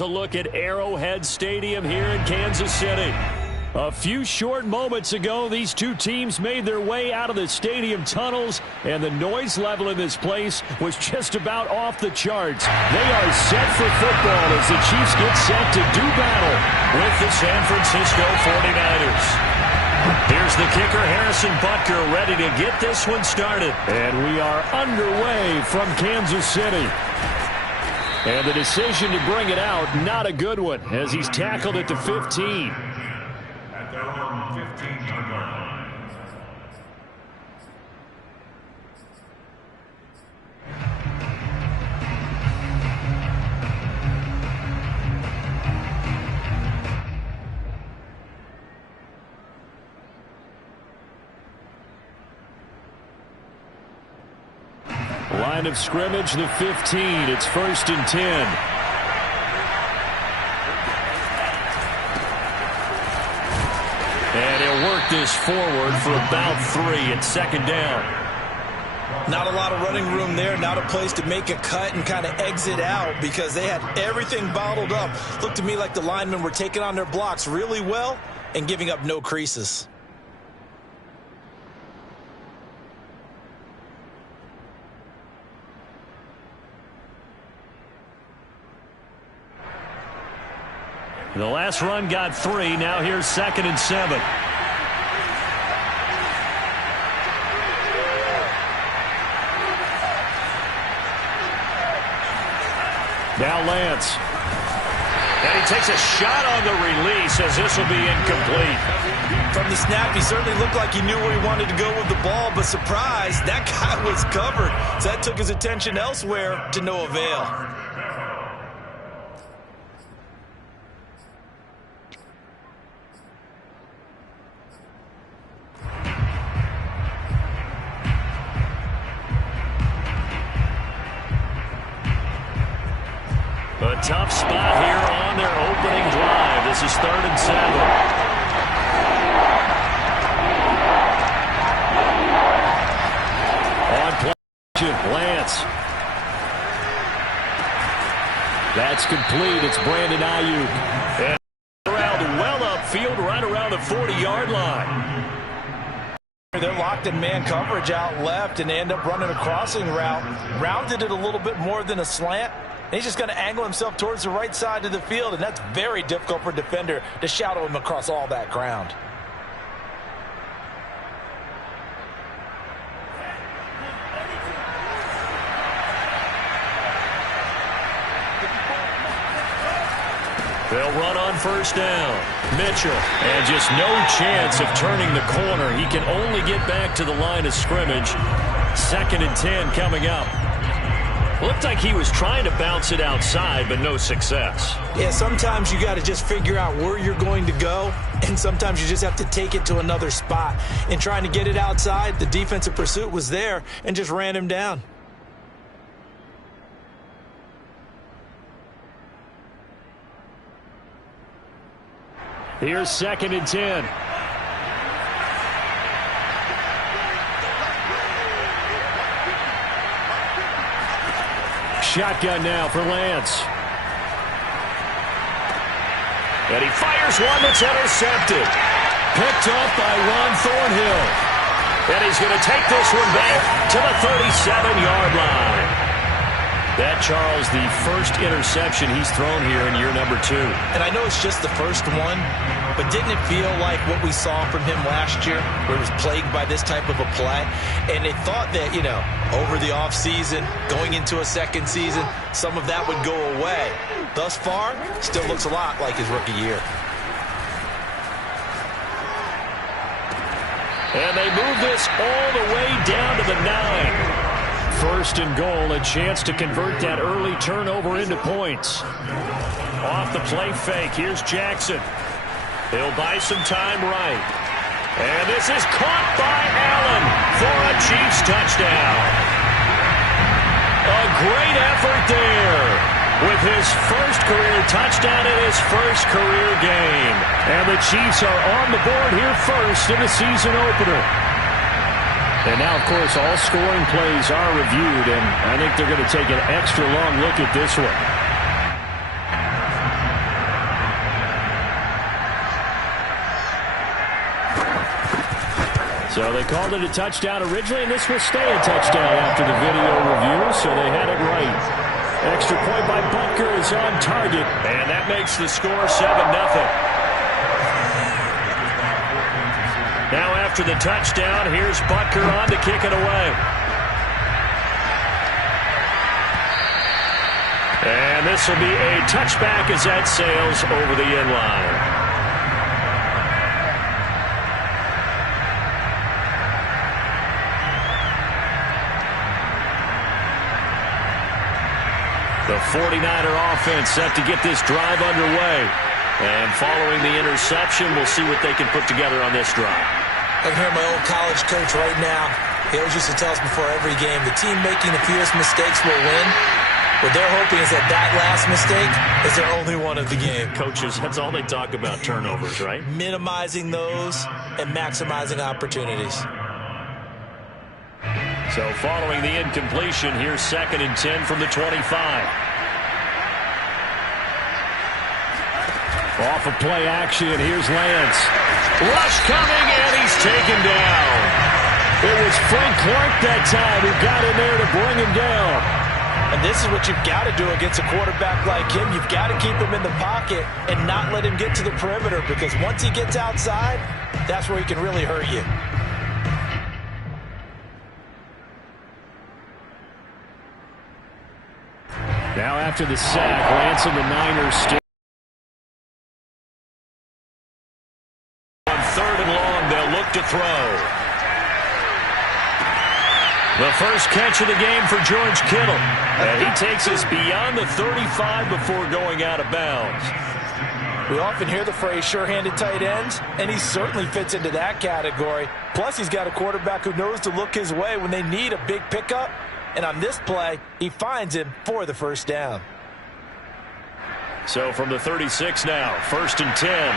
A look at Arrowhead Stadium here in Kansas City. A few short moments ago, these two teams made their way out of the stadium tunnels, and the noise level in this place was just about off the charts. They are set for football as the Chiefs get set to do battle with the San Francisco 49ers. Here's the kicker, Harrison Butker, ready to get this one started. And we are underway from Kansas City. And the decision to bring it out, not a good one, as he's tackled at the 15. At their own 15-yard line. Line of scrimmage, the 15. It's 1st and 10. And he'll work this forward for about 3. It's 2nd down. Not a lot of running room there. Not a place to make a cut and kind of exit out because they had everything bottled up. Looked to me like the linemen were taking on their blocks really well and giving up no creases. The last run got 3. Now here's 2nd and 7. Now Lance. And he takes a shot on the release as this will be incomplete. From the snap, he certainly looked like he knew where he wanted to go with the ball, but surprise, that guy was covered. So that took his attention elsewhere to no avail. A tough spot here on their opening drive. This is 3rd and 7. On play, Lance. That's complete. It's Brandon Ayuk. And around well upfield, right around the 40-yard line. They're locked in man coverage out left, and they end up running a crossing route. Rounded it a little bit more than a slant. He's just going to angle himself towards the right side of the field, and that's very difficult for a defender to shadow him across all that ground. They'll run on 1st down. Mitchell, and just no chance of turning the corner. He can only get back to the line of scrimmage. 2nd and 10 coming up. Looked like he was trying to bounce it outside, but no success. Yeah, sometimes you got to just figure out where you're going to go, and sometimes you just have to take it to another spot. In trying to get it outside, the defensive pursuit was there and just ran him down. Here's 2nd and 10. Shotgun now for Lance. And he fires one that's intercepted. Picked up by Ron Thornhill. And he's going to take this one back to the 37-yard line. That, Charles, the first interception he's thrown here in year number 2. And I know it's just the first one, but didn't it feel like what we saw from him last year, where he was plagued by this type of a play? And they thought that, over the offseason, going into a second season, some of that would go away. Thus far, still looks a lot like his rookie year. And they move this all the way down to the 9. 1st and goal, a chance to convert that early turnover into points. Off the play fake, here's Jackson. He'll buy some time right. And this is caught by Allen for a Chiefs touchdown. A great effort there with his first career touchdown in his first career game. And the Chiefs are on the board here first in the season opener. And now, of course, all scoring plays are reviewed, and I think they're going to take an extra long look at this one. So they called it a touchdown originally, and this will stay a touchdown after the video review, so they had it right. Extra point by Butker is on target, and that makes the score 7-0. Now after the touchdown, here's Butker on to kick it away. And this will be a touchback as that sails over the end line. The 49er offense set to get this drive underway. And following the interception, we'll see what they can put together on this drive. I can hear my old college coach right now. He always used to tell us before every game, the team making the fewest mistakes will win. What they're hoping is that that last mistake is their only one of the game. Coaches, that's all they talk about, turnovers, right? Minimizing those and maximizing opportunities. So following the incompletion, here's 2nd and 10 from the 25. Off of play action, here's Lance. Rush coming, and he's taken down. It was Frank Clark that time who got in there to bring him down. And this is what you've got to do against a quarterback like him. You've got to keep him in the pocket and not let him get to the perimeter, because once he gets outside, that's where he can really hurt you. Now after the sack, Lance and the Niners still. On 3rd and long, they'll look to throw. The first catch of the game for George Kittle. And he takes us beyond the 35 before going out of bounds. We often hear the phrase sure-handed tight ends, and he certainly fits into that category. Plus, he's got a quarterback who knows to look his way when they need a big pickup. And on this play, he finds him for the first down. So from the 36 now, 1st and 10.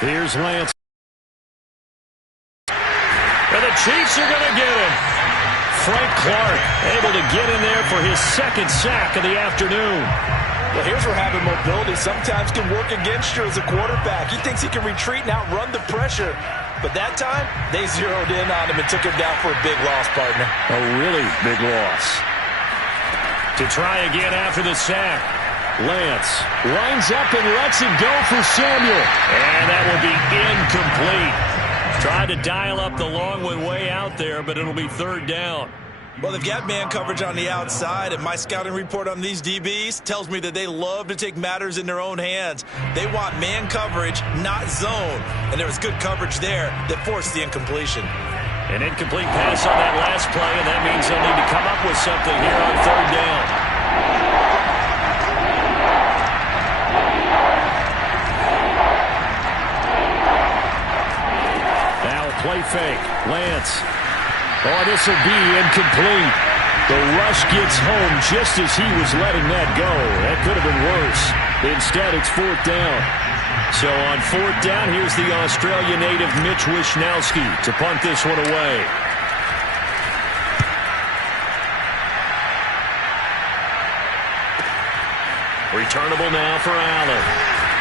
Here's Lance. And the Chiefs are going to get him. Frank Clark able to get in there for his 2nd sack of the afternoon. Well, here's where having mobility sometimes can work against you as a quarterback. He thinks he can retreat and outrun the pressure. But that time, they zeroed in on him and took him down for a big loss, partner. A really big loss. To try again after the sack. Lance lines up and lets it go for Samuel. And that will be incomplete. Tried to dial up the long one way out there, but it'll be 3rd down. Well, they've got man coverage on the outside, and my scouting report on these DBs tells me that they love to take matters in their own hands. They want man coverage, not zone. And there was good coverage there that forced the incompletion. An incomplete pass on that last play, and that means they'll need to come up with something here on 3rd down. Play fake. Lance. Oh, this will be incomplete. The rush gets home just as he was letting that go. That could have been worse. Instead, it's 4th down. So on 4th down, here's the Australia native Mitch Wishnowsky to punt this one away. Returnable now for Allen.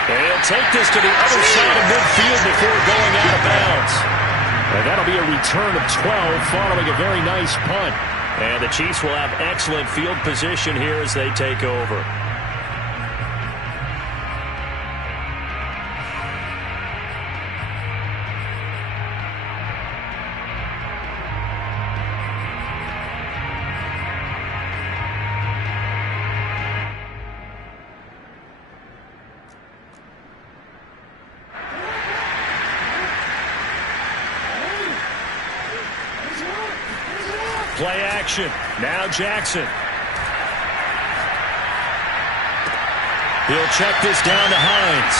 And he'll take this to the other side of midfield before going out of bounds. And that'll be a return of 12 following a very nice punt. And the Chiefs will have excellent field position here as they take over. Play action. Now Jackson. He'll check this down to Hines.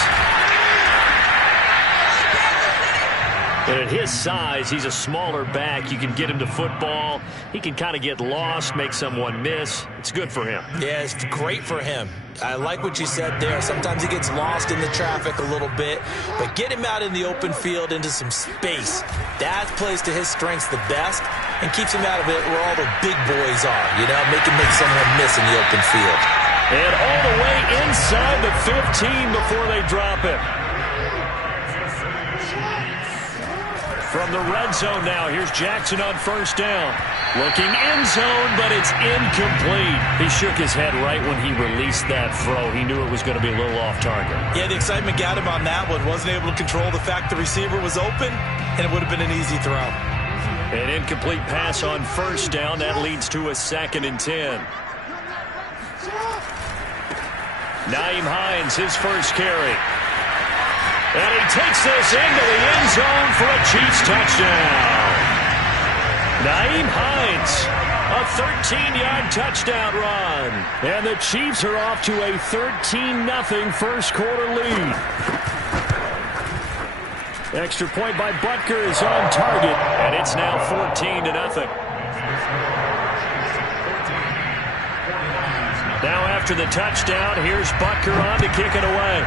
And at his size, he's a smaller back. You can get him to football. He can kind of get lost, make someone miss. It's good for him. Yeah, it's great for him. I like what you said there. Sometimes he gets lost in the traffic a little bit, but get him out in the open field into some space. That plays to his strengths the best and keeps him out of it where all the big boys are, you know, make someone miss in the open field. And all the way inside the 15 before they drop it. From the red zone now, here's Jackson on first down. Looking end zone, but it's incomplete. He shook his head right when he released that throw. He knew it was going to be a little off target. Yeah, the excitement got him on that one. Wasn't able to control the fact the receiver was open, and it would have been an easy throw. An incomplete pass on first down. That leads to a 2nd and 10. Nyheim Hines, his first carry. And he takes this into the end zone for a Chiefs touchdown. Nyheim Hines, a 13-yard touchdown run. And the Chiefs are off to a 13-0 first quarter lead. Extra point by Butker is on target, and it's now 14-0. Now after the touchdown, here's Butker on to kick it away.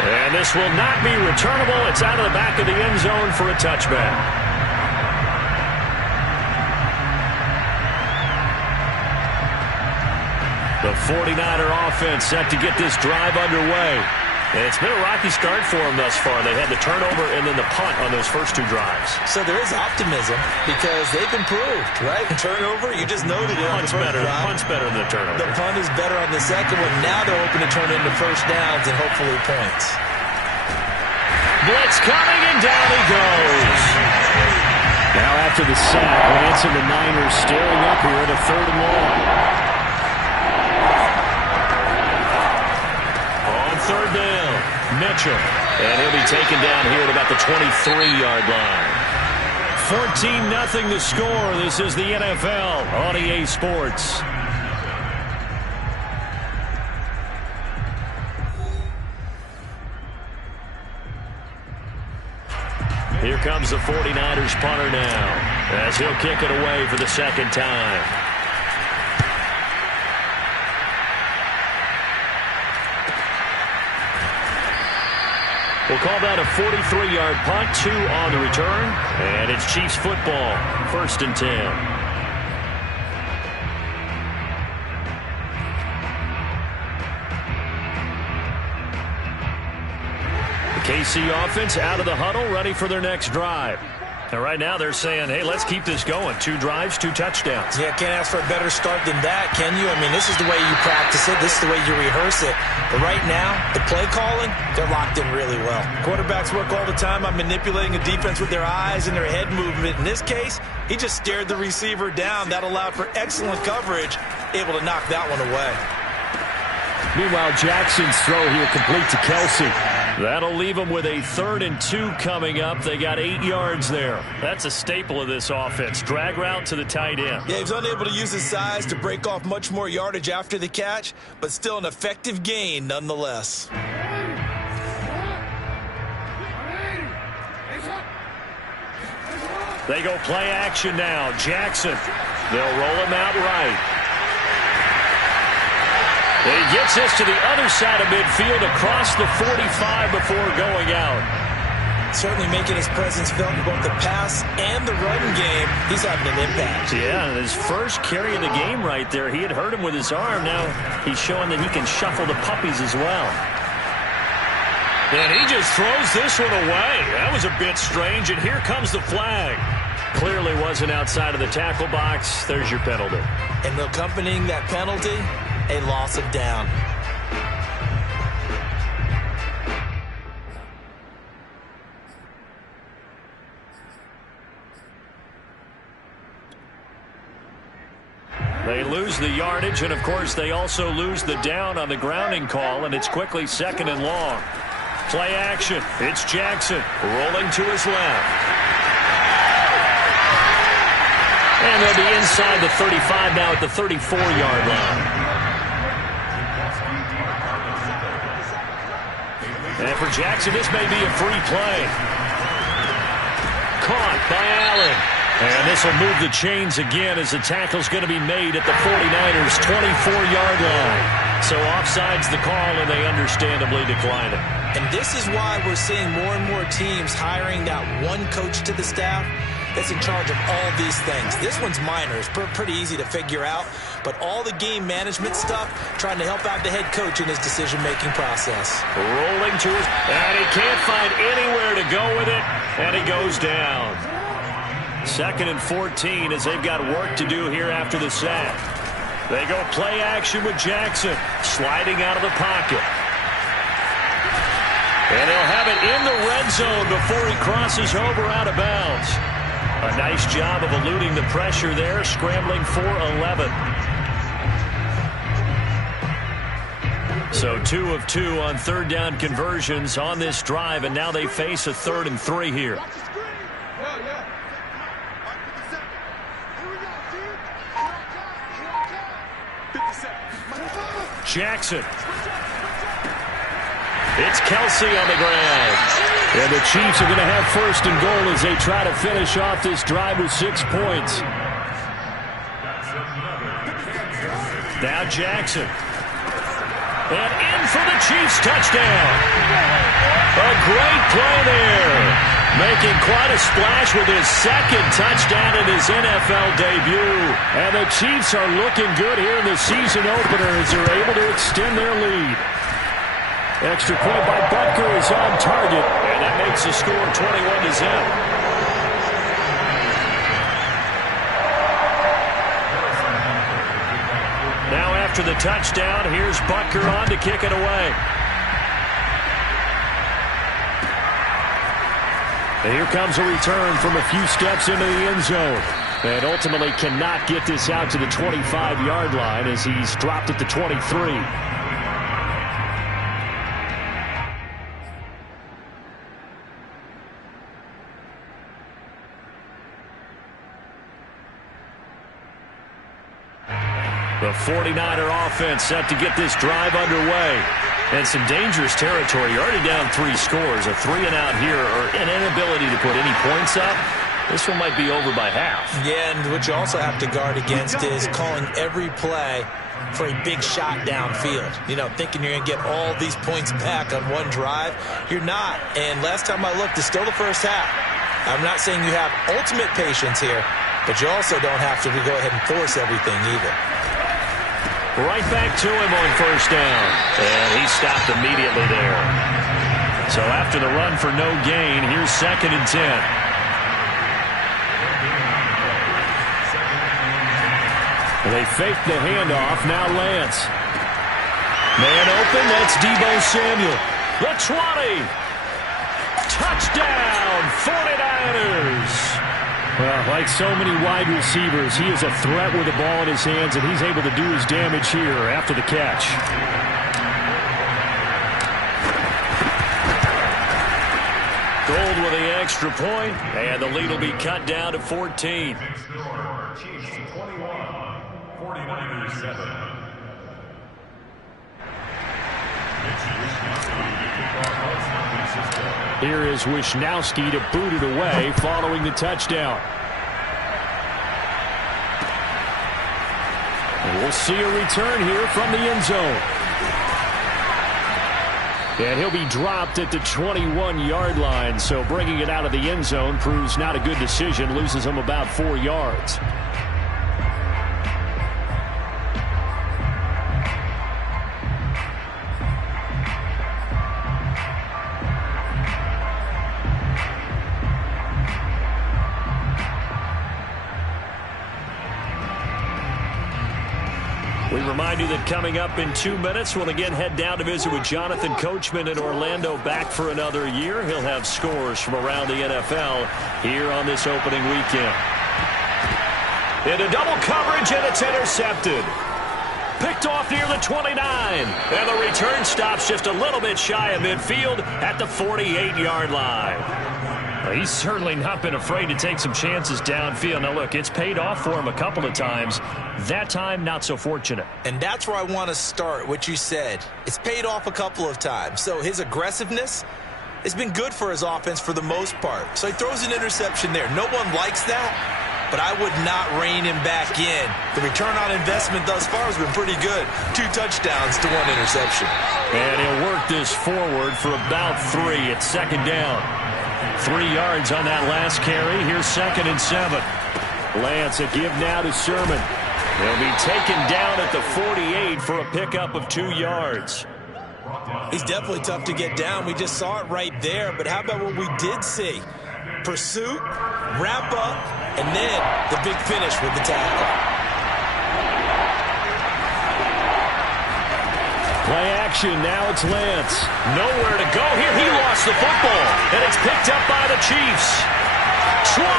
And this will not be returnable. It's out of the back of the end zone for a touchback. The 49er offense set to get this drive underway. And it's been a rocky start for them thus far. They had the turnover and then the punt on those first 2 drives. So there is optimism because they've improved, right? Turnover, you just noted it. Punt's better. Punt's better than the turnover. The punt is better on the second one. Now they're hoping to turn into first downs and hopefully points. Blitz coming, and down he goes. Now after the sack, Lance and the Niners staring up here at a 3rd and long. On 3rd down, Mitchell. And he'll be taken down here at about the 23-yard line. 14-0 the score. This is the NFL on EA Sports. Here comes the 49ers punter now as he'll kick it away for the 2nd time. We'll call that a 43-yard punt, 2 on the return, and it's Chiefs football, 1st and 10. KC offense out of the huddle, ready for their next drive. And right now they're saying, hey, let's keep this going. 2 drives, 2 touchdowns. Yeah, can't ask for a better start than that, can you? I mean, this is the way you practice it. This is the way you rehearse it. But right now, the play calling, they're locked in really well. Quarterbacks work all the time on manipulating a defense with their eyes and their head movement. In this case, he just stared the receiver down. That allowed for excellent coverage, able to knock that one away. Meanwhile, Jackson's throw here complete to Kelsey. That'll leave them with a 3rd and 2 coming up. They got 8 yards there. That's a staple of this offense. Drag route to the tight end. Yeah, he was unable to use his size to break off much more yardage after the catch, but still an effective gain nonetheless. They go play action now. Jackson. They'll roll him out right. He gets this to the other side of midfield across the 45 before going out. Certainly making his presence felt in both the pass and the run game. He's having an impact. Yeah, his first carry of the game right there. He had hurt him with his arm. Now he's showing that he can shuffle the puppies as well. And he just throws this one away. That was a bit strange, and here comes the flag. Clearly wasn't outside of the tackle box. There's your penalty. And accompanying that penalty, a loss of down. They lose the yardage, and of course they also lose the down on the grounding call, and it's quickly 2nd and long. Play action. It's Jackson rolling to his left. And they'll be inside the 35 now at the 34-yard line. And for Jackson, this may be a free play. Caught by Allen. And this will move the chains again as the tackle's going to be made at the 49ers' 24-yard line. So offside's the call, and they understandably decline it. And this is why we're seeing more and more teams hiring that one coach to the staff that's in charge of all these things. This one's minor. It's pretty easy to figure out. But all the game management stuff, trying to help out the head coach in his decision-making process. Rolling to his, and he can't find anywhere to go with it, and he goes down. 2nd and 14 as they've got work to do here after the sack. They go play action with Jackson, sliding out of the pocket. And he'll have it in the red zone before he crosses over out of bounds. A nice job of eluding the pressure there, scrambling for 11. So 2 of 2 on 3rd down conversions on this drive, and now they face a 3rd and 3 here. Jackson. It's Kelsey on the ground. And the Chiefs are going to have 1st and goal as they try to finish off this drive with 6 points. Now Jackson. And in for the Chiefs touchdown. A great play there. Making quite a splash with his 2nd touchdown in his NFL debut. And the Chiefs are looking good here in the season opener as they're able to extend their lead. Extra point by Butker is on target, and that makes the score 21-0. Now after the touchdown, here's Butker on to kick it away. And here comes a return from a few steps into the end zone. And ultimately cannot get this out to the 25-yard line as he's dropped at the 23. The 49er offense set to get this drive underway. And some dangerous territory. You're already down 3 scores. A 3-and-out here, or an inability to put any points up. This one might be over by half. Yeah, and what you also have to guard against is calling every play for a big shot downfield. You know, thinking you're going to get all these points back on one drive. You're not. And last time I looked, it's still the first half. I'm not saying you have ultimate patience here, but you also don't have to go ahead and force everything either. Right back to him on 1st down. And he stopped immediately there. So after the run for no gain, here's 2nd and 10. They fake the handoff. Now Lance. Man open. That's Deebo Samuel. The 20. Touchdown, 49ers. Well, like so many wide receivers, he is a threat with the ball in his hands, and he's able to do his damage here after the catch. Gold with the extra point, and the lead will be cut down to 14. Chiefs 21, 49ers 7. Here is Wisnowski to boot it away following the touchdown. And we'll see a return here from the end zone. And he'll be dropped at the 21-yard line, so bringing it out of the end zone proves not a good decision, loses him about 4 yards. We remind you that coming up in 2 minutes, we'll again head down to visit with Jonathan Coachman in Orlando, back for another year. He'll have scores from around the NFL here on this opening weekend. Into double coverage, and it's intercepted. Picked off near the 29. And the return stops just a little bit shy of midfield at the 48-yard line. He's certainly not been afraid to take some chances downfield. Now, look, it's paid off for him a couple of times. That time, not so fortunate. And that's where I want to start, what you said. It's paid off a couple of times. So his aggressiveness has been good for his offense for the most part. So he throws an interception there. No one likes that. but I would not rein him back in. The return on investment thus far has been pretty good. 2 touchdowns to 1 interception. And he'll work this forward for about 3. It's second down. 3 yards on that last carry. Here's 2nd and 7. Lance, a give now to Sermon. He'll be taken down at the 48 for a pickup of 2 yards. He's definitely tough to get down. We just saw it right there. But how about what we did see? Pursuit, wrap up, and then the big finish with the tackle. Play action. Now it's Lance. Nowhere to go here. He lost the football. And it's picked up by the Chiefs. 20,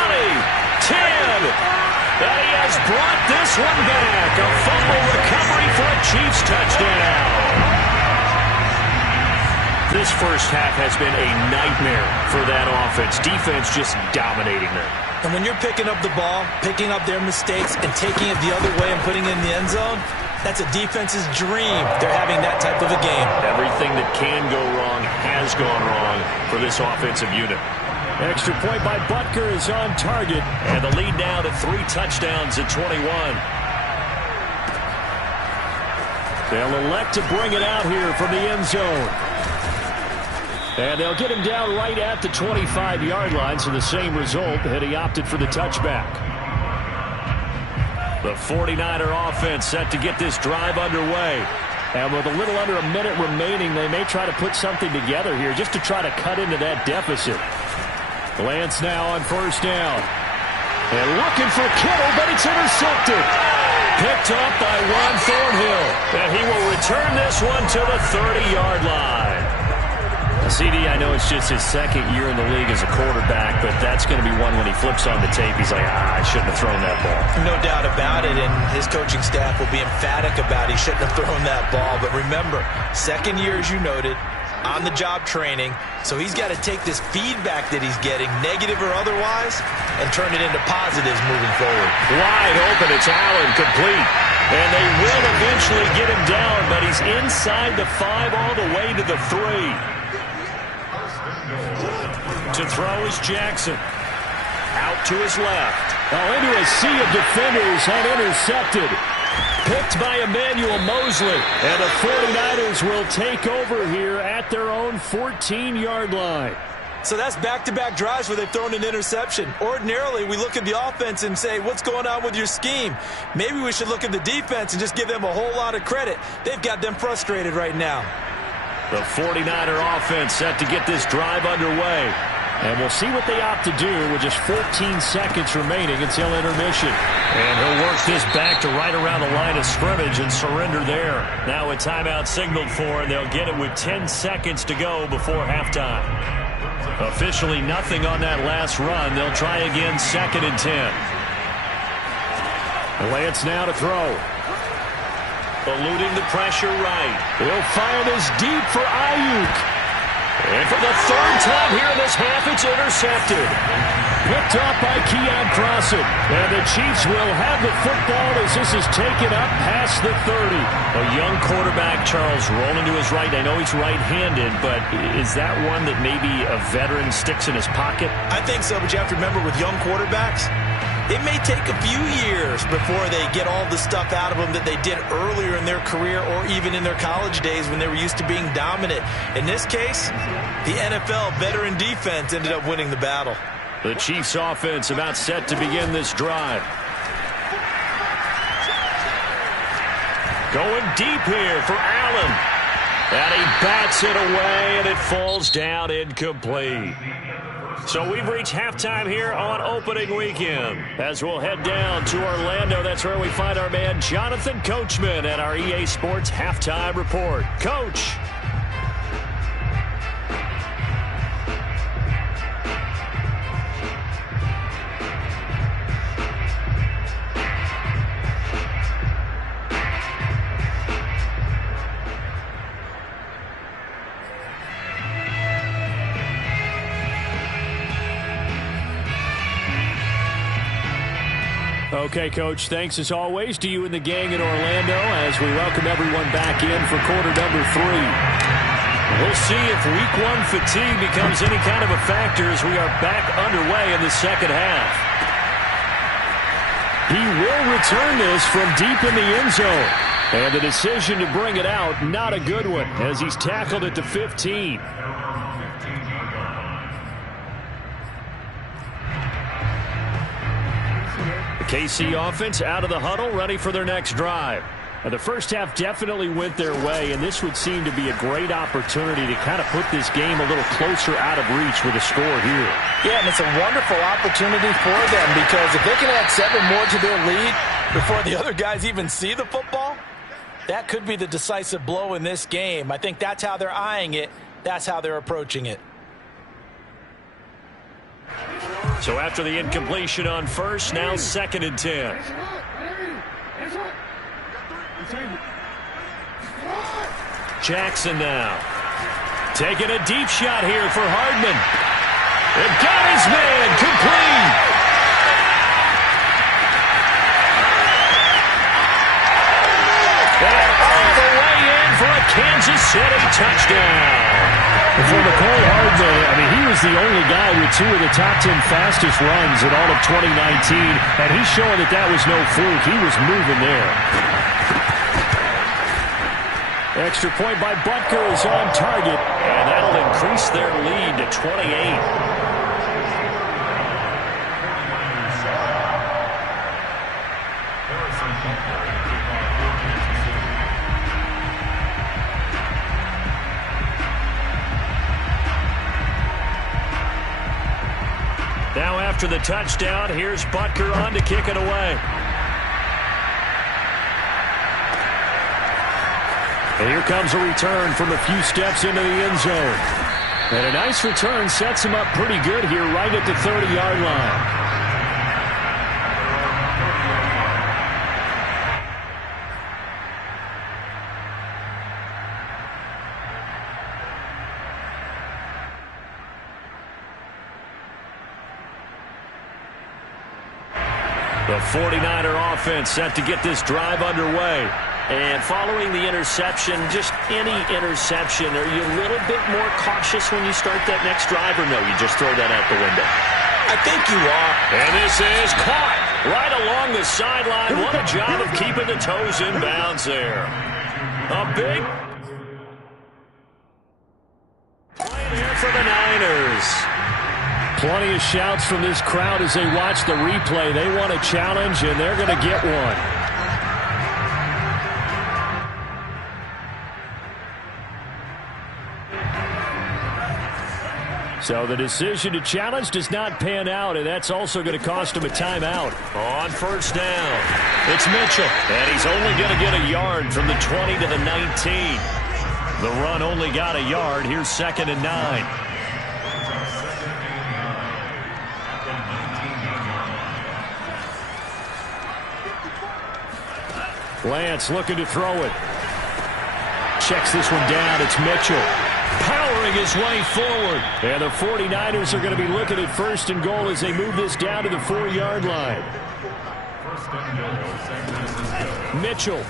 10. And he has brought this one back. A fumble recovery for a Chiefs touchdown. This first half has been a nightmare for that offense. Defense just dominating them. And when you're picking up the ball, picking up their mistakes, and taking it the other way and putting it in the end zone, that's a defense's dream. They're having that type of a game. Everything that can go wrong has gone wrong for this offensive unit. Extra point by Butker is on target. And the lead now to 3 touchdowns at 21. They'll elect to bring it out here from the end zone. And they'll get him down right at the 25-yard line, so the same result, and he opted for the touchback. The 49er offense set to get this drive underway. And with a little under a minute remaining, they may try to put something together here just to try to cut into that deficit. Lance now on first down. And looking for Kittle, but it's intercepted. Picked up by Juan Thornhill. And he will return this one to the 30-yard line. CD, I know it's just his 2nd year in the league as a quarterback, but that's going to be one when he flips on the tape. He's like, I shouldn't have thrown that ball. No doubt about it, and his coaching staff will be emphatic about he shouldn't have thrown that ball. But remember, 2nd year, as you noted, on-the-job training, so he's got to take this feedback that he's getting, negative or otherwise, and turn it into positives moving forward. Wide open, it's Allen, complete. And they will eventually get him down, but he's inside the 5 all the way to the 3. To throw is Jackson. Out to his left. Into a sea of defenders and intercepted. Picked by Emmanuel Mosley. And the 49ers will take over here at their own 14-yard line. So that's back-to-back drives where they've thrown an interception. Ordinarily, we look at the offense and say, what's going on with your scheme? Maybe we should look at the defense and just give them a whole lot of credit. They've got them frustrated right now. The 49er offense set to get this drive underway. And we'll see what they opt to do with just 14 seconds remaining until intermission. And he'll work this back to right around the line of scrimmage and surrender there. Now a timeout signaled for, and they'll get it with 10 seconds to go before halftime. Officially nothing on that last run. They'll try again, 2nd and 10. Lance now to throw. Eluding the pressure right. He'll fire this deep for Ayuk. And for the 3rd time here in this half, it's intercepted. Picked up by Keon Crossan. And the Chiefs will have the football as this is taken up past the 30. A young quarterback, Charles, rolling to his right. I know he's right-handed, but is that one that maybe a veteran sticks in his pocket? I think so, but you have to remember with young quarterbacks, it may take a few years before they get all the stuff out of them that they did earlier in their career or even in their college days when they were used to being dominant. In this case, the NFL veteran defense ended up winning the battle. The Chiefs offense about set to begin this drive. Going deep here for Allen. And he bats it away, and it falls down incomplete. So we've reached halftime here on opening weekend. As we'll head down to Orlando, that's where we find our man Jonathan Coachman at our EA Sports Halftime Report. Coach. Okay, Coach, thanks as always to you and the gang in Orlando as we welcome everyone back in for quarter number 3. We'll see if week 1 fatigue becomes any kind of a factor as we are back underway in the second half. He will return this from deep in the end zone. And the decision to bring it out, not a good one, as he's tackled at the 15. The KC offense out of the huddle, ready for their next drive. The first half definitely went their way, and this would seem to be a great opportunity to kind of put this game a little closer out of reach with a score here. Yeah, and it's a wonderful opportunity for them, because if they can add 7 more to their lead before the other guys even see the football, that could be the decisive blow in this game. I think that's how they're eyeing it. That's how they're approaching it. So after the incompletion on first, now 2nd and 10. Jackson now. Taking a deep shot here for Hardman. It got his man complete. And all the way in for a Kansas City touchdown. For Mecole Hardman, I mean, he was the only guy with 2 of the top 10 fastest runs in all of 2019, and he's showing that that was no fluke. He was moving there. Extra point by Butker is on target, and that'll increase their lead to 28. Now after the touchdown, here's Butker on to kick it away. And here comes a return from a few steps into the end zone. And a nice return sets him up pretty good here right at the 30-yard line. The 49er offense set to get this drive underway. And following the interception, just any interception, are you a little bit more cautious when you start that next drive, or no, you just throw that out the window? I think you are. And this is caught right along the sideline. What a job of keeping the toes in bounds there. A big play there for the Niners. Plenty of shouts from this crowd as they watch the replay. They want a challenge, and they're going to get one. So the decision to challenge does not pan out, and that's also going to cost him a timeout. On first down, it's Mitchell, and he's only going to get a yard from the 20 to the 19. The run only got a yard. Here's 2nd and 9. Lance looking to throw it. Checks this one down. It's Mitchell powering his way forward. And the 49ers are going to be looking at 1st and goal as they move this down to the 4-yard line. Mitchell.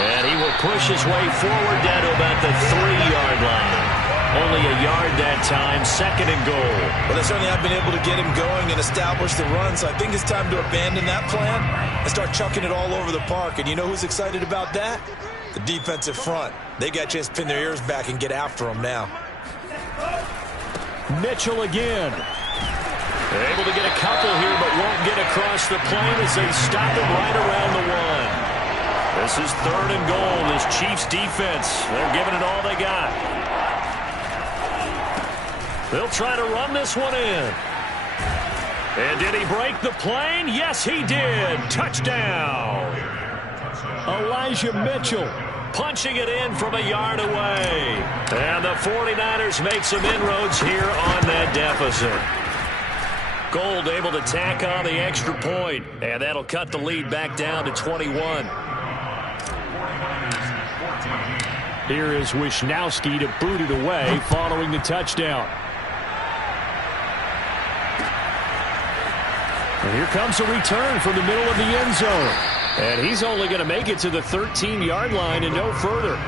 And he will push his way forward down to about the 3-yard line. Only a yard that time, 2nd and goal. Well, they certainly have been able to get him going and establish the run, so I think it's time to abandon that plan and start chucking it all over the park. And you know who's excited about that? The defensive front. They got a chance to pin their ears back and get after him now. Mitchell again. They're able to get a couple here, but won't get across the plane as they stop him right around the 1. This is 3rd and goal. This Chiefs defense, they're giving it all they got. They'll try to run this one in. And did he break the plane? Yes, he did. Touchdown. Elijah Mitchell punching it in from a yard away. And the 49ers make some inroads here on that deficit. Gould able to tack on the extra point. And that'll cut the lead back down to 21. Here is Wisnowski to boot it away following the touchdown. And here comes a return from the middle of the end zone. And he's only going to make it to the 13-yard line and no further.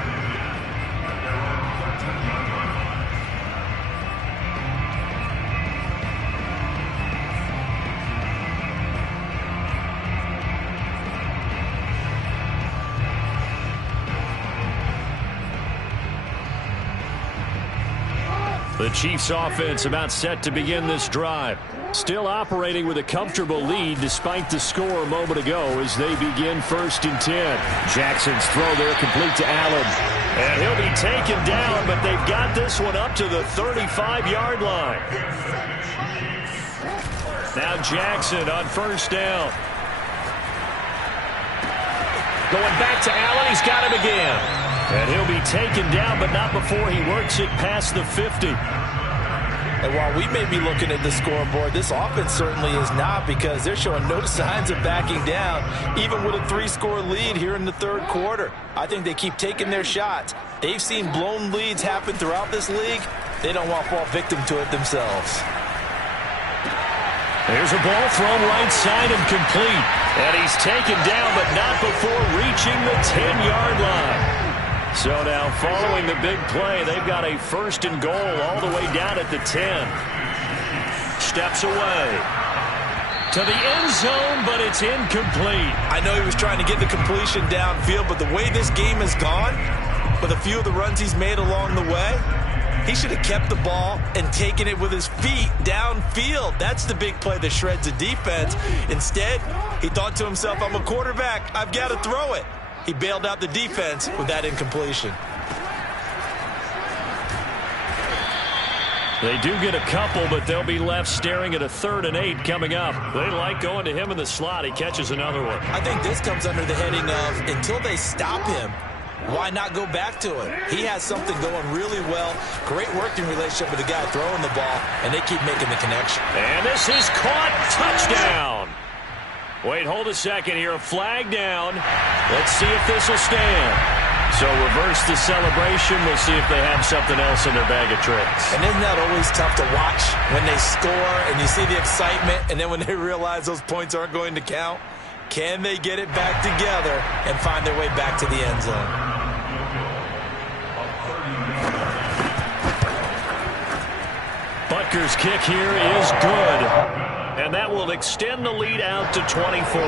The Chiefs offense about set to begin this drive. Still operating with a comfortable lead despite the score a moment ago as they begin 1st and 10. Jackson's throw there complete to Allen. And he'll be taken down, but they've got this one up to the 35-yard line. Now Jackson on 1st down. Going back to Allen. He's got him again. And he'll be taken down, but not before he works it past the 50. And while we may be looking at the scoreboard, this offense certainly is not, because they're showing no signs of backing down, even with a 3-score lead here in the 3rd quarter. I think they keep taking their shots. They've seen blown leads happen throughout this league. They don't want to fall victim to it themselves. There's a ball thrown right side and complete. And he's taken down, but not before reaching the 10-yard line. So now following the big play, they've got a 1st and goal all the way down at the 10. Steps away to the end zone, but it's incomplete. I know he was trying to get the completion downfield, but the way this game has gone, with a few of the runs he's made along the way, he should have kept the ball and taken it with his feet downfield. That's the big play that shreds the defense. Instead, he thought to himself, I'm a quarterback, I've got to throw it. He bailed out the defense with that incompletion. They do get a couple, but they'll be left staring at a 3rd and 8 coming up. They like going to him in the slot. He catches another one. I think this comes under the heading of, until they stop him, why not go back to it? He has something going really well. Great working relationship with the guy throwing the ball, and they keep making the connection. And this is caught. Touchdown. Wait, hold a second here. A flag down. Let's see if this will stand. So reverse the celebration. We'll see if they have something else in their bag of tricks. And isn't that always tough to watch when they score and you see the excitement, and then when they realize those points aren't going to count? Can they get it back together and find their way back to the end zone? Butker's kick here is good. And that will extend the lead out to 24.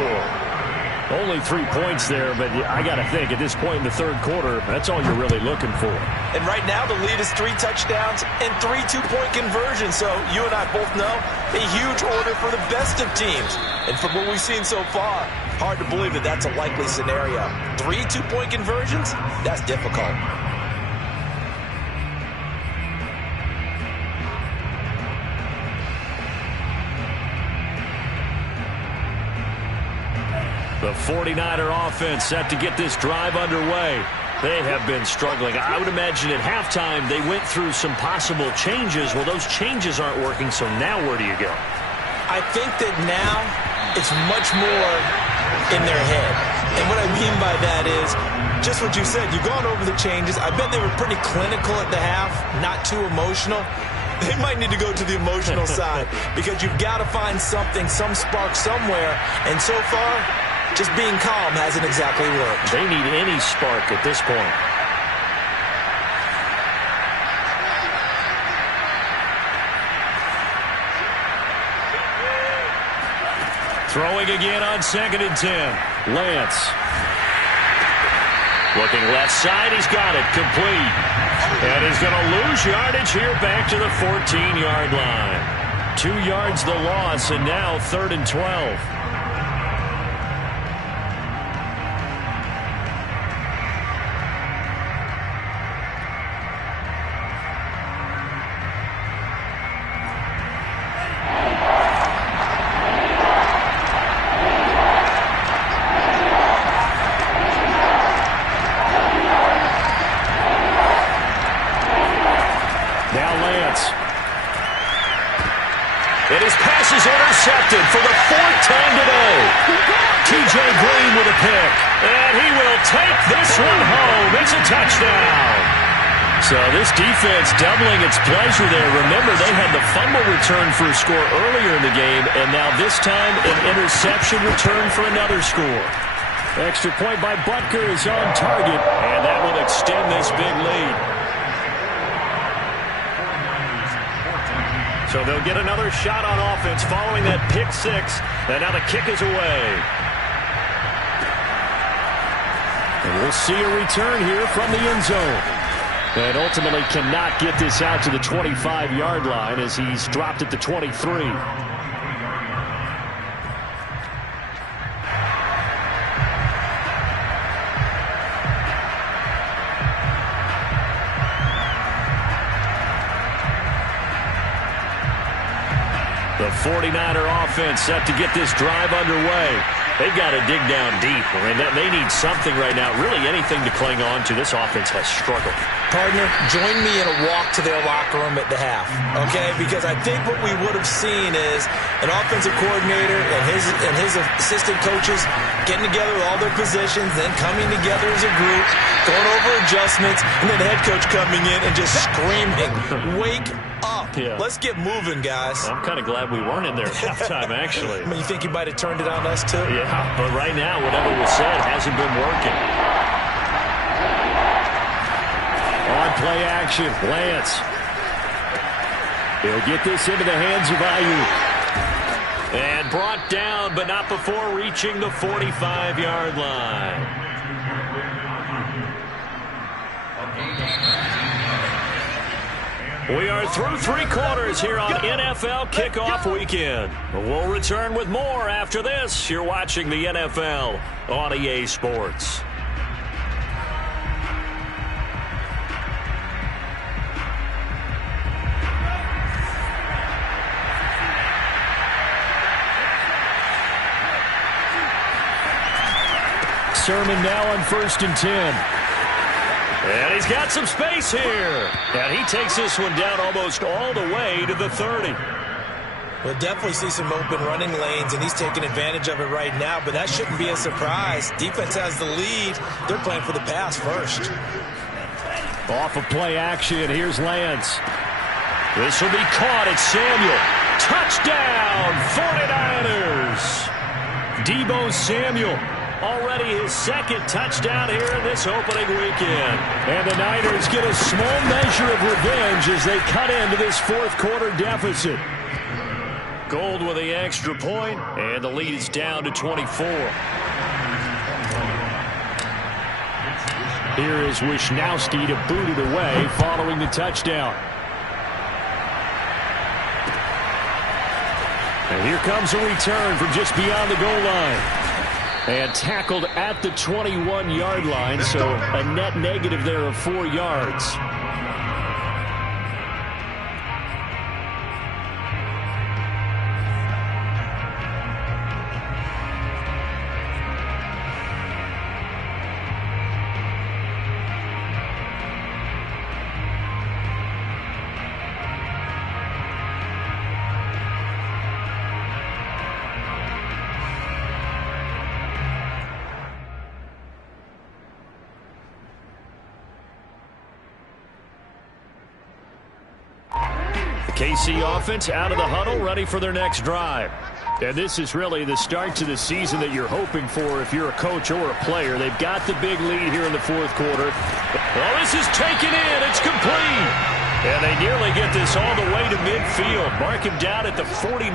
Only 3 points there, but I got to think at this point in the 3rd quarter, that's all you're really looking for. And right now the lead is 3 touchdowns and 3 2-point conversions. So you and I both know a huge order for the best of teams. And from what we've seen so far, hard to believe that that's a likely scenario. 3 2-point conversions? That's difficult. The 49er offense set to get this drive underway. They have been struggling. I would imagine at halftime they went through some possible changes. Well, those changes aren't working, so now where do you go? I think that now it's much more in their head. And what I mean by that is just what you said. You've gone over the changes. I bet they were pretty clinical at the half, not too emotional. They might need to go to the emotional side, because you've got to find something, some spark somewhere. And so far, just being calm hasn't exactly worked. They need any spark at this point. Throwing again on 2nd and 10. Lance. Looking left side. He's got it. Complete. And he's going to lose yardage here back to the 14-yard line. 2 yards the loss, and now 3rd and 12. And his pass is intercepted for the 4th time today. T.J. Green with a pick. And he will take this one home. It's a touchdown. So this defense doubling its pleasure there. Remember, they had the fumble return for a score earlier in the game, and now this time an interception return for another score. Extra point by Butker is on target, and that will extend this big lead. So they'll get another shot on offense following that pick 6, and now the kick is away. And we'll see a return here from the end zone. And ultimately cannot get this out to the 25-yard line as he's dropped at the 23. The 49er offense set to get this drive underway. They've got to dig down deep, and they need something right now, really anything to cling on to. This offense has struggled. Partner, join me in a walk to their locker room at the half, okay? Because I think what we would have seen is an offensive coordinator and his assistant coaches getting together with all their positions, then coming together as a group, going over adjustments, and then the head coach coming in and just screaming, "Wake up. Yeah. Let's get moving, guys." I'm kind of glad we weren't in there at halftime, actually. I mean, you think you might have turned it on us, too? Yeah, but right now, whatever was said hasn't been working. On play action, Lance. He'll get this into the hands of Ayuk. And brought down, but not before reaching the 45-yard line. We are through three quarters here on NFL Kickoff Weekend. We'll return with more after this. You're watching the NFL on EA Sports. Sermon now on 1st and 10. And he's got some space here. And he takes this one down almost all the way to the 30. We'll definitely see some open running lanes, and he's taking advantage of it right now, but that shouldn't be a surprise. Defense has the lead. They're playing for the pass first. Off of play action, here's Lance. This will be caught. It's Samuel. Touchdown, 49ers. Deebo Samuel. Already his second touchdown here in this opening weekend. And the Niners get a small measure of revenge as they cut into this fourth quarter deficit. Gold with the extra point, and the lead is down to 24. Here is Wisnowski to boot it away following the touchdown. And here comes a return from just beyond the goal line. And tackled at the 21-yard line, so a net negative there of 4 yards. KC offense out of the huddle, ready for their next drive. And this is really the start to the season that you're hoping for if you're a coach or a player. They've got the big lead here in the fourth quarter. Well, this is taken in. It's complete. And they nearly get this all the way to midfield. Mark him down at the 49.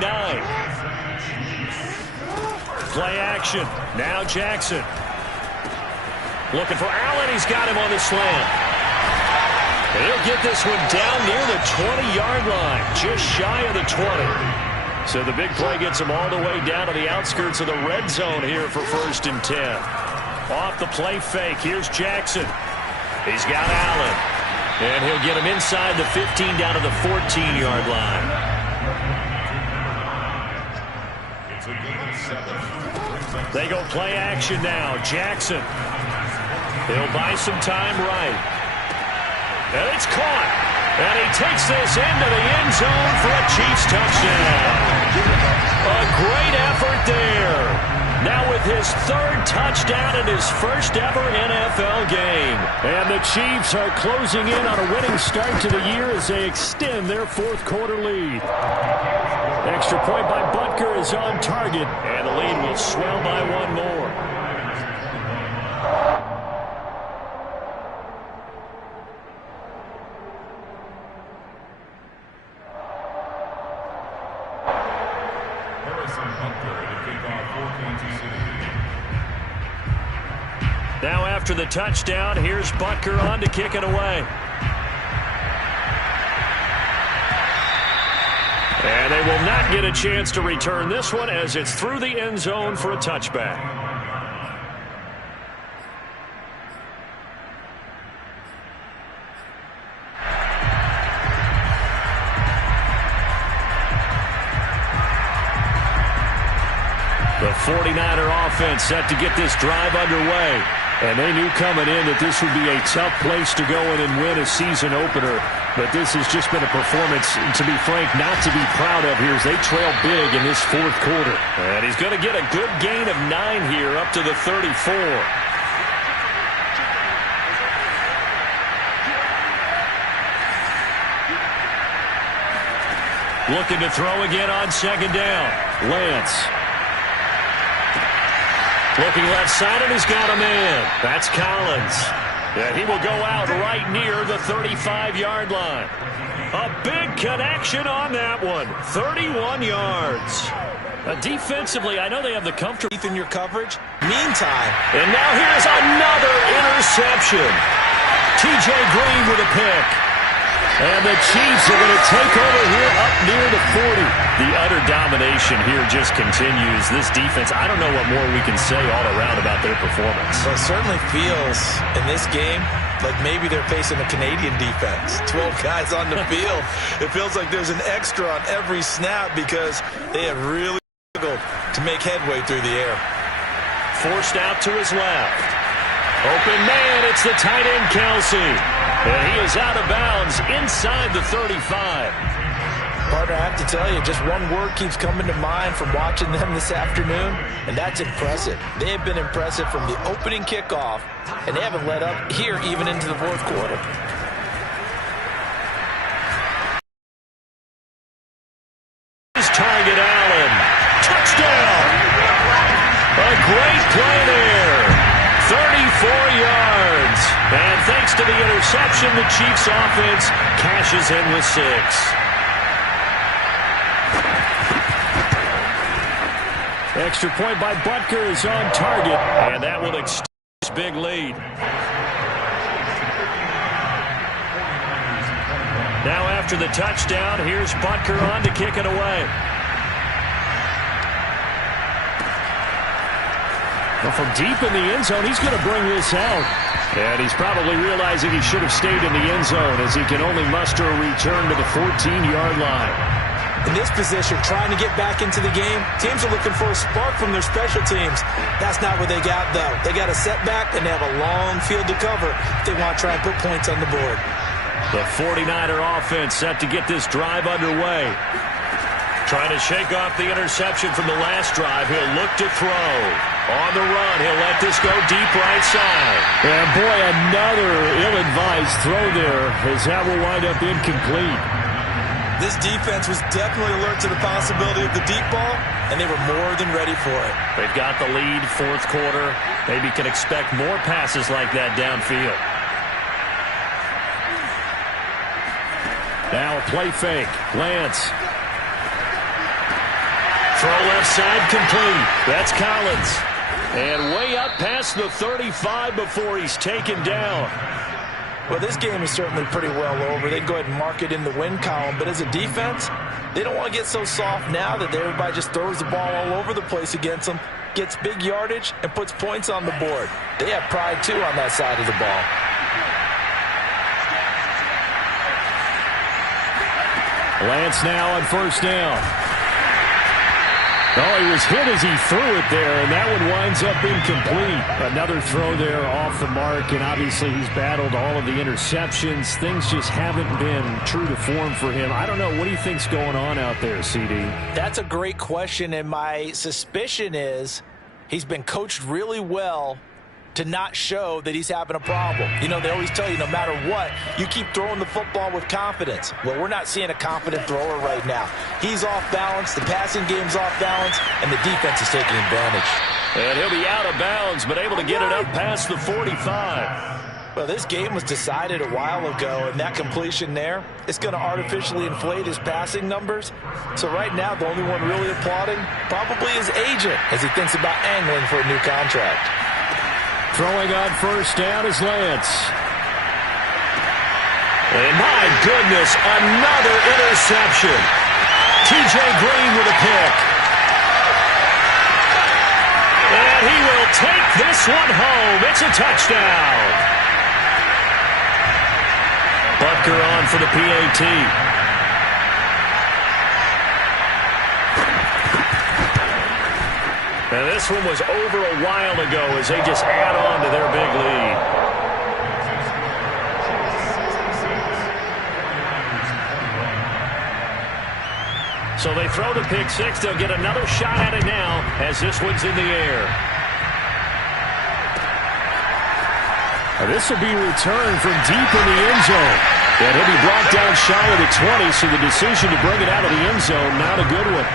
Play action. Now Jackson. Looking for Allen. He's got him on the slant. He'll get this one down near the 20-yard line, just shy of the 20. So the big play gets him all the way down to the outskirts of the red zone here for 1st and 10. Off the play fake, here's Jackson. He's got Allen. And he'll get him inside the 15 down to the 14-yard line. They go play action now. Jackson. He'll buy some time right. And it's caught. And he takes this into the end zone for a Chiefs touchdown. A great effort there. Now with his third touchdown in his first ever NFL game. And the Chiefs are closing in on a winning start to the year as they extend their fourth quarter lead. Extra point by Butker is on target. And the lead will swell by one more. Now after the touchdown, here's Butker on to kick it away. and will not get a chance to return this one as it's through the end zone for a touchback. The 49er offense set to get this drive underway. And they knew coming in that this would be a tough place to go in and win a season opener. But this has just been a performance, to be frank, not to be proud of here as they trail big in this fourth quarter. And he's going to get a good gain of 9 here up to the 34. Looking to throw again on second down. Lance. Looking left side, and he's got a man. That's Collins. Yeah, he will go out right near the 35-yard line. A big connection on that one. 31 yards. Defensively, I know they have the comfort in your coverage. Meantime. And now here's another interception. T.J. Green with a pick. And the Chiefs are going to take over here up near the 40. The utter domination here just continues. This defense, I don't know what more we can say all around about their performance. Well, it certainly feels in this game like maybe they're facing a Canadian defense. 12 guys on the field. It feels like there's an extra on every snap because they have really struggled to make headway through the air. Forced out to his left. Open man, it's the tight end, Kelsey. And he is out of bounds inside the 35. Partner, I have to tell you, just one word keeps coming to mind from watching them this afternoon, and that's impressive. They have been impressive from the opening kickoff, and they haven't let up here even into the fourth quarter. His target, Allen. Touchdown! A great play there. 34 yards. And thanks to the interception, the Chiefs offense cashes in with 6. Extra point by Butker is on target. And that will extend his big lead. Now after the touchdown, here's Butker on to kick it away. Well, from deep in the end zone, he's going to bring this out. And he's probably realizing he should have stayed in the end zone as he can only muster a return to the 14-yard line. In this position, trying to get back into the game, teams are looking for a spark from their special teams. That's not what they got, though. They got a setback, and they have a long field to cover if they want to try and put points on the board. The 49er offense set to get this drive underway. Trying to shake off the interception from the last drive. He'll look to throw. On the run, he'll let this go deep right side. And boy, another ill-advised throw there as that will wind up incomplete. This defense was definitely alert to the possibility of the deep ball, and they were more than ready for it. They've got the lead, fourth quarter. Maybe can expect more passes like that downfield. Now a play fake. Lance. Throw left side complete. That's Collins. And way up past the 35 before he's taken down. Well, this game is certainly pretty well over. They can go ahead and mark it in the win column. But as a defense, they don't want to get so soft now that everybody just throws the ball all over the place against them, gets big yardage, and puts points on the board. They have pride, too, on that side of the ball. Lance now on first down. Oh, he was hit as he threw it there, and that one winds up incomplete. Another throw there off the mark, and obviously he's battled all of the interceptions. Things just haven't been true to form for him. I don't know. What do you think's going on out there, CD? That's a great question, and my suspicion is he's been coached really well to not show that he's having a problem. You know, they always tell you no matter what, you keep throwing the football with confidence. Well, we're not seeing a confident thrower right now. He's off balance, the passing game's off balance, and the defense is taking advantage. And he'll be out of bounds, but able to get it up past the 45. Well, this game was decided a while ago, and that completion there is going to artificially inflate his passing numbers. So right now, the only one really applauding probably his agent as he thinks about angling for a new contract. Throwing on first down is Lance. And my goodness, another interception. T.J. Green with a pick. And he will take this one home. It's a touchdown. Butker on for the PAT. Now this one was over a while ago as they just add on to their big lead. So they throw the pick six. They'll get another shot at it now as this one's in the air. Now this will be returned from deep in the end zone. And he'll be brought down shy of the 20, so the decision to bring it out of the end zone, not a good one.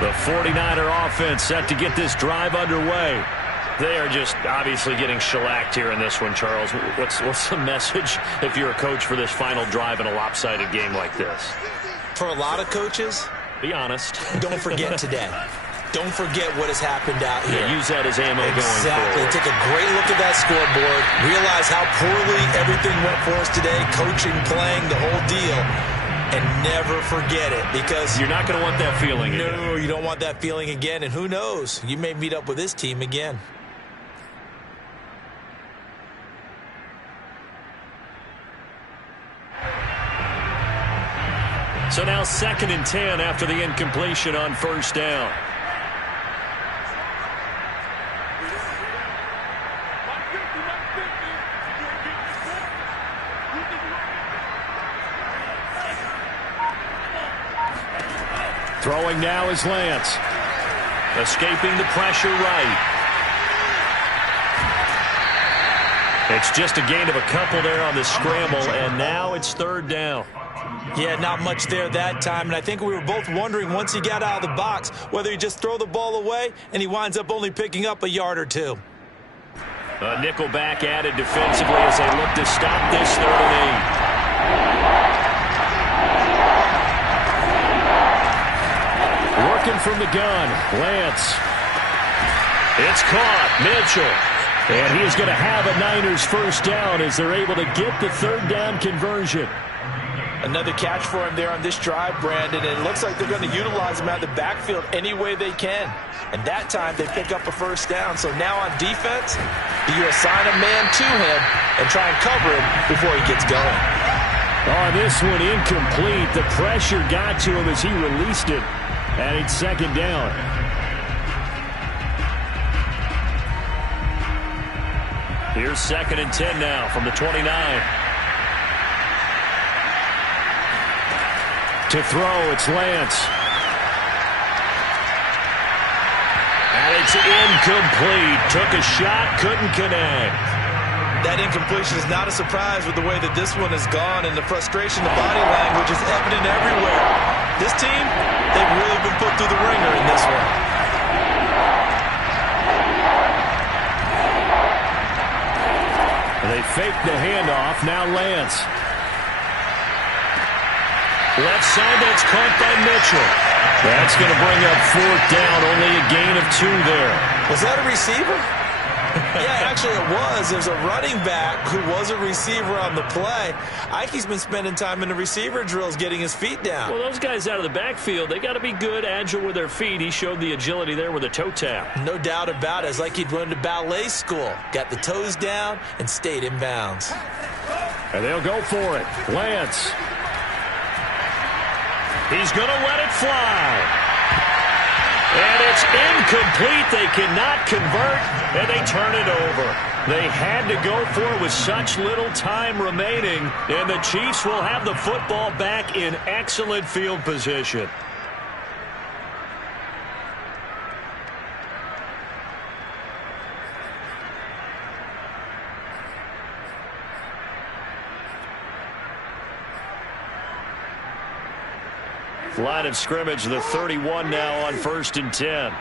The 49er offense set to get this drive underway. They are just obviously getting shellacked here in this one, Charles. What's the message if you're a coach for this final drive in a lopsided game like this? For a lot of coaches, be honest. Don't forget today. Don't forget what has happened out here. Yeah, use that as ammo going forward. Exactly. Take a great look at that scoreboard. Realize how poorly everything went for us today. Coaching, playing, the whole deal. And never forget it, because you're not going to want that feeling again. No, you don't want that feeling again. And who knows? You may meet up with this team again. So now 2nd and 10 after the incompletion on first down. Throwing now is Lance. Escaping the pressure right. It's just a gain of a couple there on the scramble, and now it's 3rd down. Yeah, not much there that time, and I think we were both wondering once he got out of the box whether he just throw the ball away, and he winds up only picking up a yard or two. A nickel back added defensively as they look to stop this 3rd and 8. Working from the gun, Lance. It's caught, Mitchell. And he is going to have a Niners first down as they're able to get the 3rd down conversion. Another catch for him there on this drive, Brandon, and it looks like they're going to utilize him out of the backfield any way they can. And that time they pick up a first down. So now on defense, do you assign a man to him and try and cover him before he gets going? Oh, this one incomplete. The pressure got to him as he released it. And it's 2nd down. Here's 2nd and 10 now from the 29. To throw, it's Lance. And it's incomplete. Took a shot, couldn't connect. That incompletion is not a surprise with the way that this one has gone, and the frustration, the body language is evident everywhere. This team, they've really been put through the ringer in this one. They fake the handoff. Now Lance. Left side, that's caught by Mitchell. That's going to bring up 4th down. Only a gain of 2 there. Was that a receiver? Yeah, actually it was. There's a running back who was a receiver on the play. Ike's been spending time in the receiver drills getting his feet down. Well, those guys out of the backfield, they got to be good, agile with their feet. He showed the agility there with a toe tap. No doubt about it. It's like he'd run to ballet school. Got the toes down and stayed in bounds. And they'll go for it. Lance. He's going to let it fly. And it's incomplete. They cannot convert, and they turn it over. They had to go for it with such little time remaining, and the Chiefs will have the football back in excellent field position. Line of scrimmage, the 31 now on 1st and 10.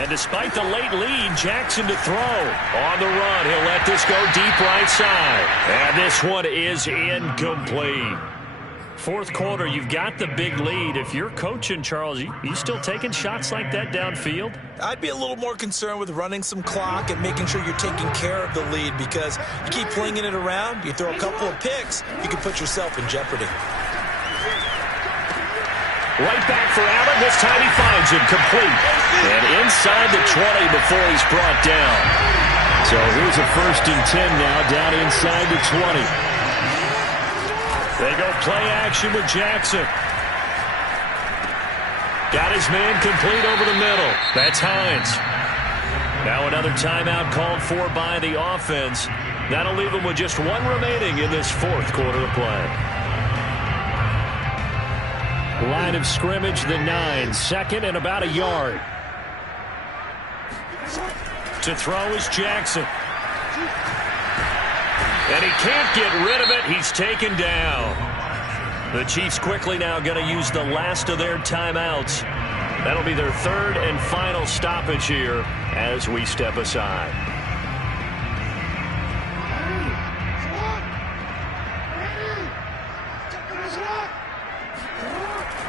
And despite the late lead, Jackson to throw. On the run, he'll let this go deep right side. And this one is incomplete. Fourth quarter, you've got the big lead. If you're coaching, Charles, you still taking shots like that downfield? I'd be a little more concerned with running some clock and making sure you're taking care of the lead, because you keep flinging it around, you throw a couple of picks, you can put yourself in jeopardy. Right back for Allen. This time he finds him complete. And inside the 20 before he's brought down. So here's a 1st and 10 now, down inside the 20. They go play action with Jackson. Got his man complete over the middle. That's Hines. Now another timeout called for by the offense. That'll leave them with just one remaining in this fourth quarter of play. Line of scrimmage, the 9. 2nd and about a yard. To throw is Jackson. And he can't get rid of it. He's taken down. The Chiefs quickly now going to use the last of their timeouts. That'll be their 3rd and final stoppage here as we step aside.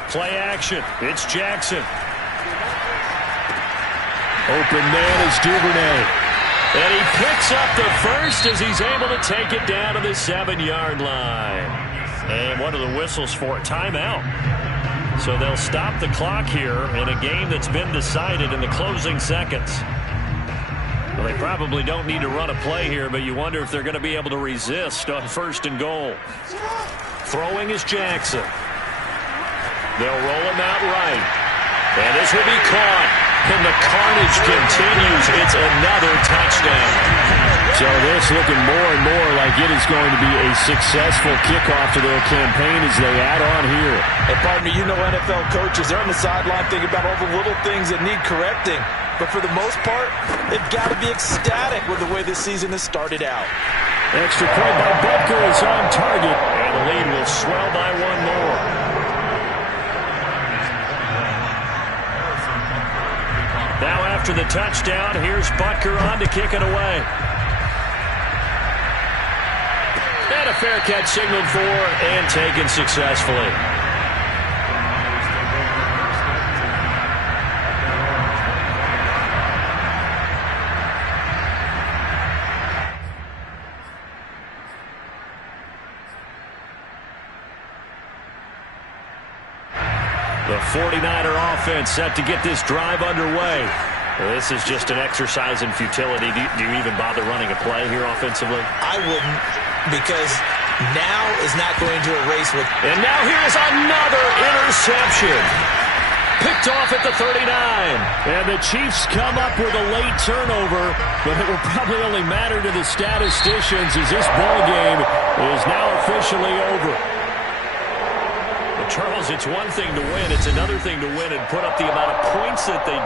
Play action. It's Jackson. Open man is Duvernay. And he picks up the first as he's able to take it down to the 7-yard line. And what are the whistles for? Timeout. So they'll stop the clock here in a game that's been decided in the closing seconds. Well, they probably don't need to run a play here, but you wonder if they're going to be able to resist on 1st and goal. Throwing is Jackson. They'll roll him out right. And this will be caught. And the carnage continues. It's another touchdown. So this looking more and more like it is going to be a successful kickoff to their campaign as they add on here. And partner, you know NFL coaches, they're on the sideline thinking about all the little things that need correcting. But for the most part, they've got to be ecstatic with the way this season has started out. Extra point by Butker is on target. And the lead will swell by one more. Now after the touchdown, here's Butker on to kick it away. And a fair catch signaled for and taken successfully. The 49er offense set to get this drive underway. This is just an exercise in futility. Do you even bother running a play here offensively? I wouldn't, because now is not going to erase what... And now here is another interception. Picked off at the 39. And the Chiefs come up with a late turnover, but it will probably only matter to the statisticians as this ball game is now officially over. Charles, it's one thing to win. It's another thing to win and put up the amount of points that they did.